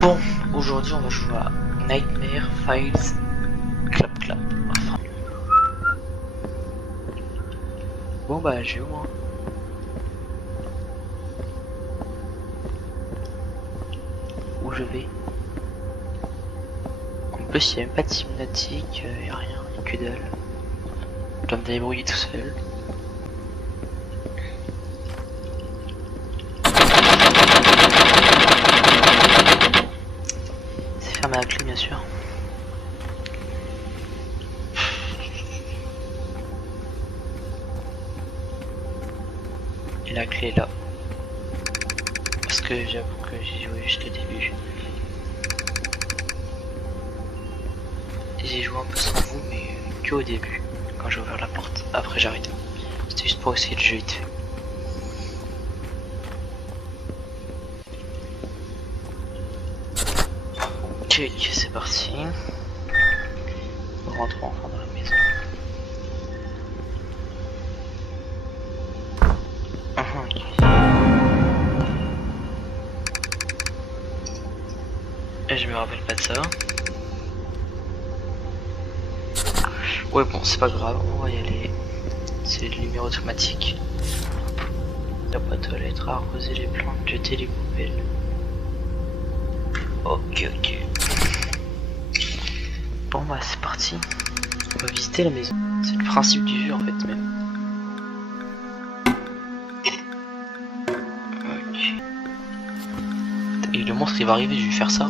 Bon, aujourd'hui on va jouer à Nightmare Files Clap Clap. Enfin. Bon bah j'ai où moi. Où je vais. En plus il n'y a même pas de cinématique, y'a rien, y'a que dalle. Je dois me débrouiller tout seul. C'est fermé à clé bien sûr. Et la clé est là. Parce que j'avoue que j'ai joué juste au début. J'ai joué un peu sans vous mais que au début. Quand j'ai ouvert la porte. Après j'ai arrêté. C'était juste pour essayer le jeu vite fait. Ok, c'est parti. Rentrons enfin dans la maison. Et je me rappelle pas de ça. Ouais bon c'est pas grave, on va y aller. C'est de lumière automatique. La boîte aux lettres, arroser les plantes, jeter les poubelles. Ok. Bon bah c'est parti. On va visiter la maison. C'est le principe du jeu en fait même. Ok. Et le monstre il va arriver, je vais faire ça.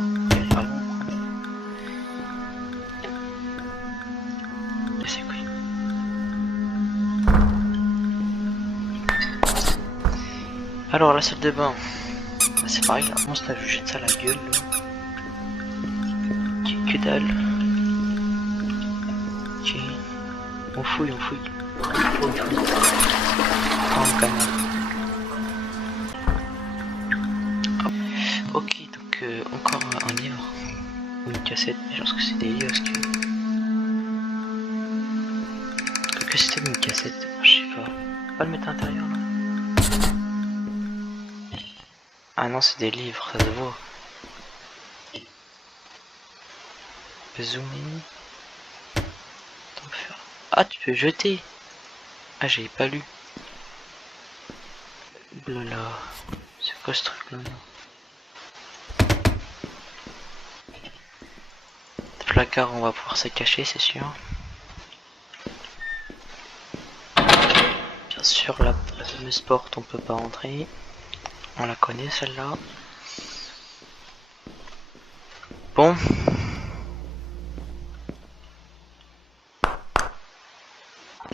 C'est quoi? Alors la salle de bain. Bah, c'est pareil, là, monstre là, je jette ça à la gueule. Que dalle. Ok. On fouille. Oh, ok, donc encore un livre. Ou une cassette, mais je pense que c'est des livres parce que c'était une cassette, je sais pas. Faut pas le mettre à l'intérieur là. Ah non, c'est des livres, ça se voit. Zoomer. Ah, tu peux jeter. Ah, j'avais pas lu. Oulala, c'est quoi ce truc là? Placard, on va pouvoir se cacher, c'est sûr. Bien sûr, la fameuse porte, on peut pas entrer. On la connaît celle-là. Bon.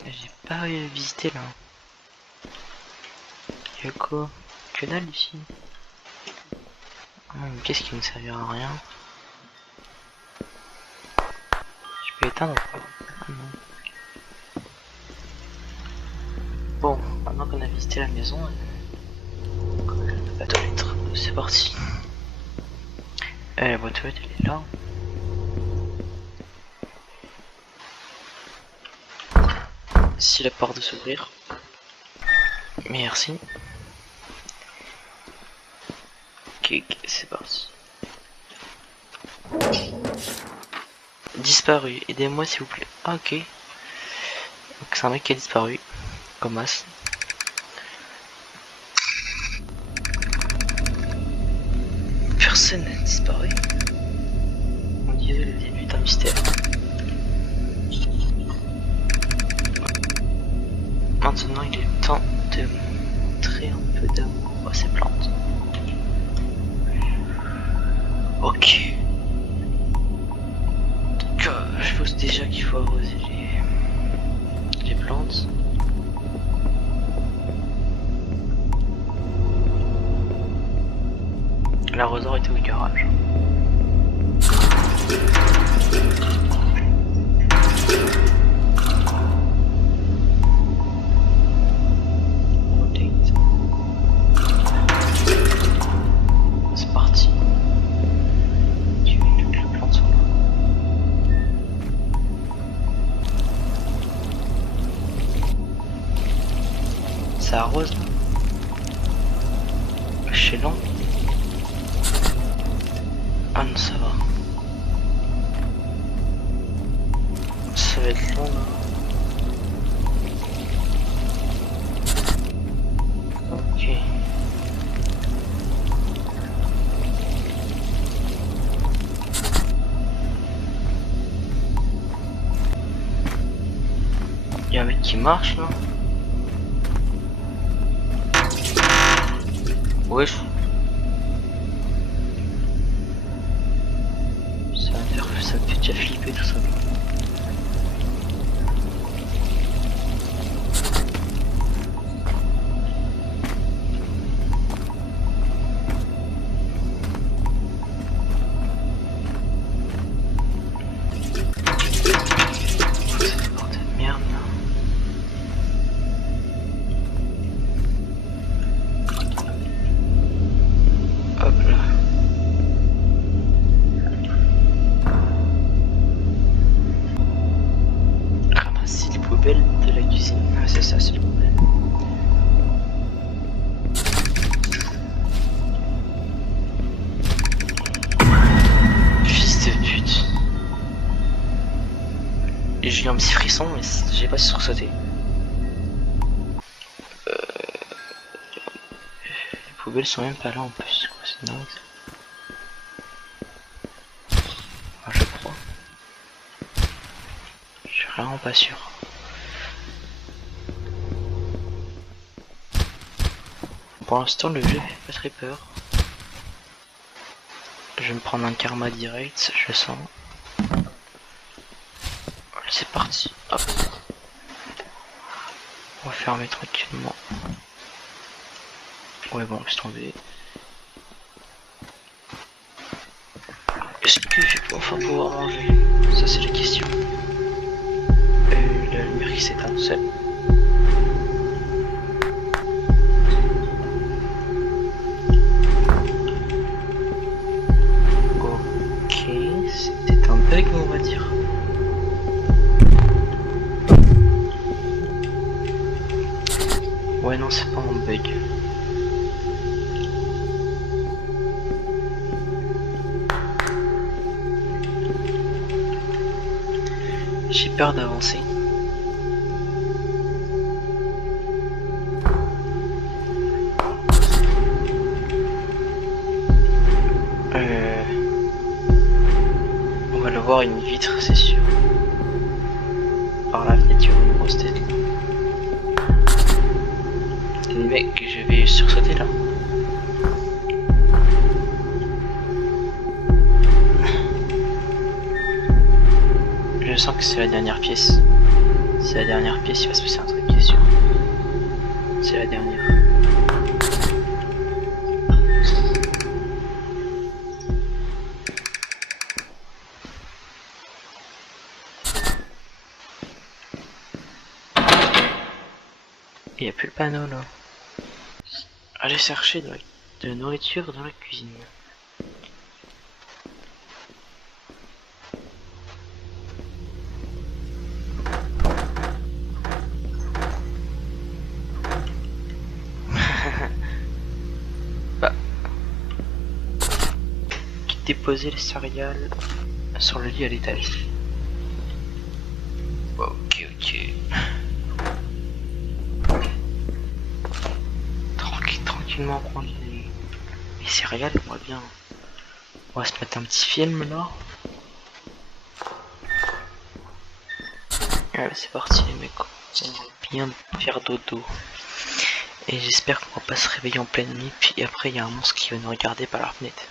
J'ai pas visité là. Y'a quoi? Que dalle ici. Qu'est-ce qui ne servira à rien? Je peux éteindre. Ah, non. Bon, maintenant qu'on a visité la maison, la toilette, c'est parti. La boîte aux lettres, elle est là. Si la porte de s'ouvrir. Merci. Ok, c'est parti. Disparu, aidez-moi s'il vous plaît. Ah, ok. Donc c'est un mec qui a disparu. Comme as. Personne n'a disparu. On disait le début d'un mystère. Maintenant il est temps de montrer un peu d'amour à ces plantes. Ok. Donc je pense déjà qu'il faut arroser les plantes. L'arroseur était au garage. C'est parti. Tu veux que les plantes sont là. Ça arrose là. Chez l'an. Ah non, ça va. Ça va être long là. Ok. Y'a un mec qui marche là. Wesh. Ça me fait déjà flipper tout ça. C'est bordel de merde là. Hop là. Ramasser les poubelles de la cuisine. Ah c'est ça, c'est le problème. Fils de pute. Et j'ai eu un petit frisson mais j'ai pas sursauté. Les poubelles sont même pas là en plus. C'est dingue. Ah, je crois. Je suis vraiment pas sûr. Pour l'instant le jeu fait pas très peur. Je vais me prendre un karma direct, je le sens. C'est parti. Hop. On va fermer tranquillement. Ouais bon, laisse tomber. Est-ce que je vais enfin pouvoir manger? Ça c'est la question. La lumière qui s'éteint seule. Ok, c'était un bug on va dire. Ouais non c'est pas un bug. J'ai peur d'avancer. On va le voir une vitre c'est sûr. Par la fenêtre il y a une grosse tête. Les mecs je vais sursauter là. Je sens que c'est la dernière pièce. C'est la dernière pièce, il va se passer un truc, bien sûr. C'est la dernière. Il n'y a plus le panneau là. Allez chercher de la nourriture dans la cuisine. Bah. Déposer les céréales sur le lit à l'étage. Ok, ok. Tranquillement prendre les céréales, on va bien. On va se mettre un petit film là. Allez, c'est parti les mecs. On va bien faire dodo. Et j'espère qu'on va pas se réveiller en pleine nuit. Puis après, il y a un monstre qui va nous regarder par la fenêtre.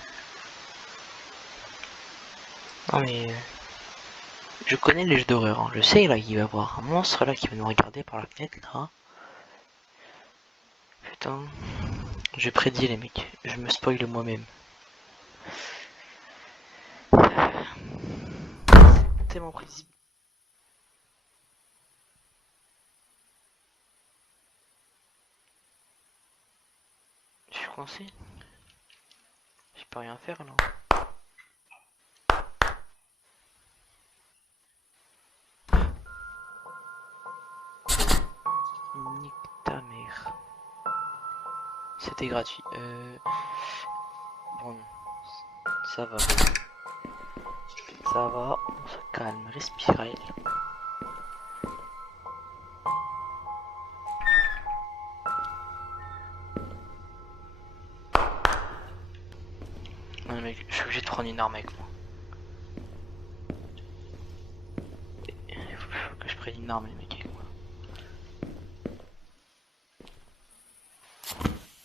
Non mais. Je connais les jeux d'horreur. Hein. Je sais là qu'il va y avoir un monstre là qui va nous regarder par la fenêtre là. Putain. Je prédis les mecs. Je me spoil moi-même. Tellement prévisible. Je suis coincé. Je peux rien faire là. Nique ta mère. C'était gratuit. Bon. Ça va. Ça va, on se calme, respirez. Non mec, je suis obligé de prendre une arme avec moi. Il faut que je prenne une arme les mecs avec moi.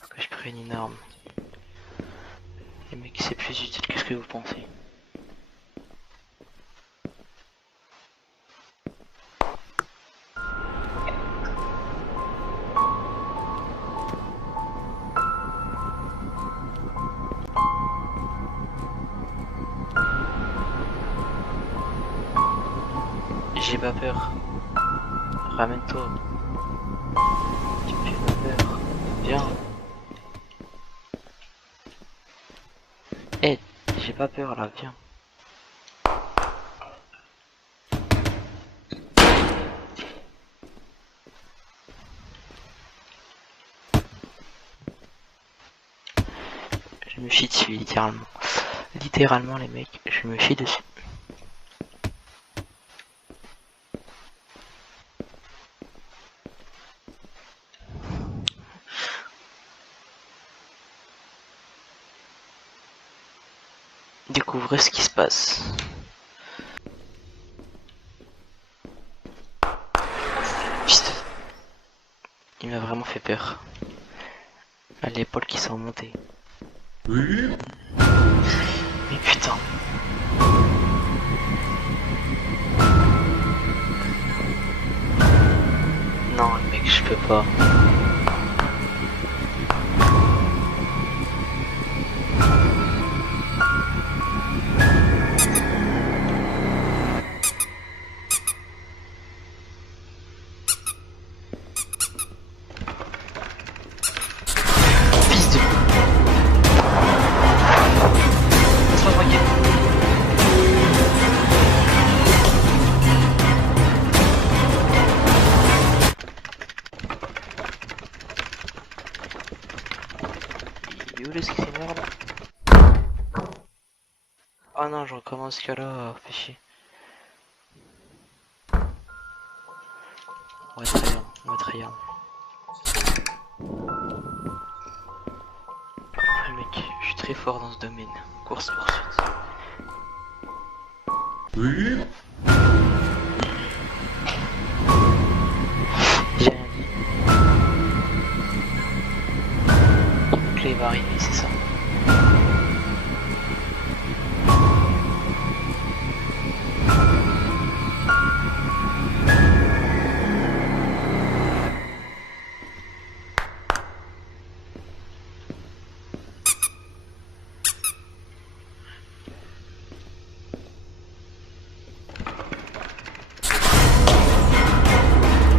Faut que je prenne une arme. Les mecs c'est plus utile que ce que vous pensez. J'ai pas peur. Ramène-toi. Tu me fais pas peur. Viens. Eh, j'ai pas peur là, viens. Je me chie dessus littéralement. Littéralement les mecs, je me chie dessus. Découvrez ce qui se passe. Putain. Il m'a vraiment fait peur. L'épaule qui s'est remontée. Oui. Mais putain. Non mec, je peux pas. Fils de... Laisse-moi tranquille. Il est où le screamer là? Oh non, je recommence que là, fais chier. On va être rien, on va être rien. Ah mec, je suis très fort dans ce domaine. Course poursuite. Oui. J'ai rien dit. Donc là il va arriver, c'est ça.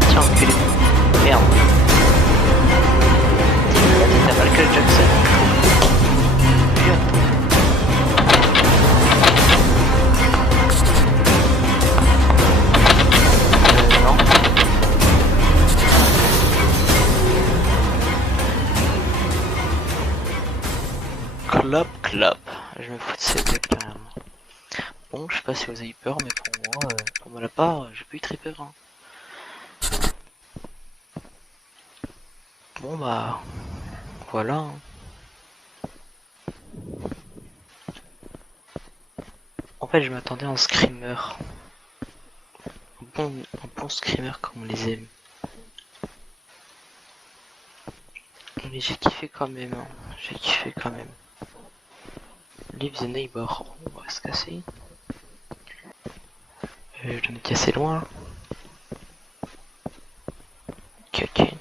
Tiens, enculé. Merde. T'as Michael Jackson. Viens. Non. Clop, clop. Je me fous de ces deux carrément. Bon, je sais pas si vous avez peur, mais pour moi, pour ma part, j'ai pas eu très peur. Hein. Bon bah, voilà. Hein. En fait, je m'attendais à un screamer. Un bon screamer comme on les aime. Mais j'ai kiffé quand même. Hein. J'ai kiffé quand même. Leave the neighbor. On va se casser. J'en ai cassé loin. Ok, ok.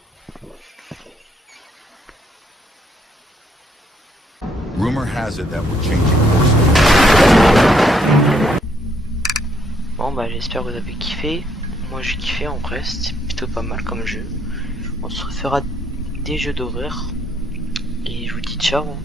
Rumor has it that we're changing course. Bon bah j'espère que vous avez kiffé. Moi j'ai kiffé en vrai, c'était plutôt pas mal comme jeu. On se refera des jeux d'horreur. Et je vous dis ciao. Hein.